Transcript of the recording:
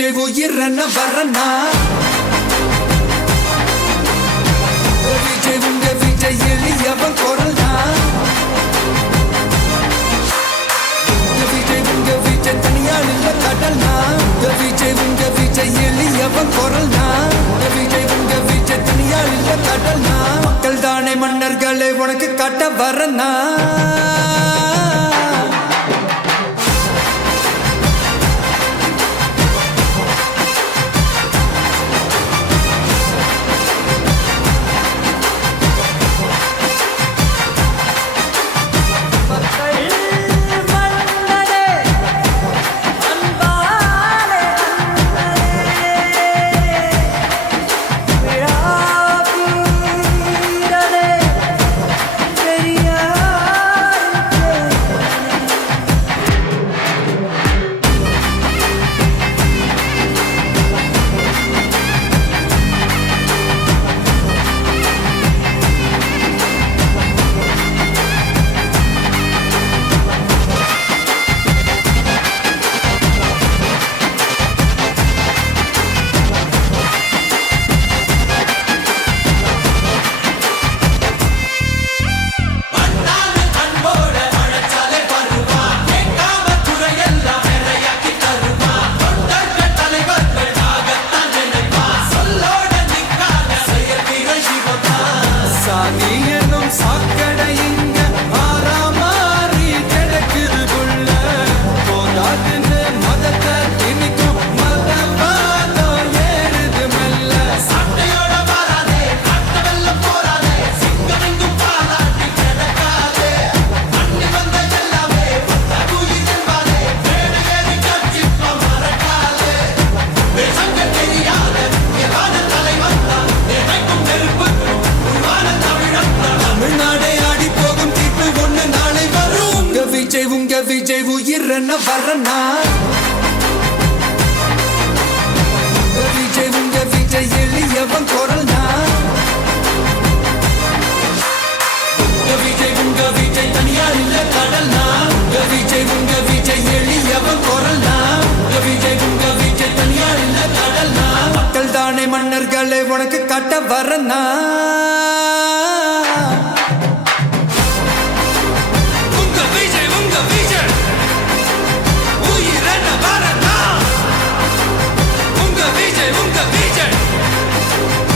விஜய் உயிரன வரனா விஜய் உங்க விஜய் எளியவன் குரல்னா விஜய் உங்க விஜய் தனியால் இல்ல கடல்னா விஜய் உங்க விஜய் எளியவன் குரல்னா விஜய் உங்க விஜய் தனியால் இல்ல கடல்னா மக்கள் தானே மன்னர்களே உனக்கு காட்ட வரனா விஜய் உயிரன வரனா விஜய் உங்க விஜய் எளியவன் குரல்னா விஜய் உங்க விஜய் தனியார் இல்ல கடல்னா விஜய் உங்க விஜய் எளியவன் குரல்னா விஜய் உங்க விஜய் தனியார் இல்ல கடல்னா மக்கள் தானே மன்னர்களே உனக்கு காட்ட வரனா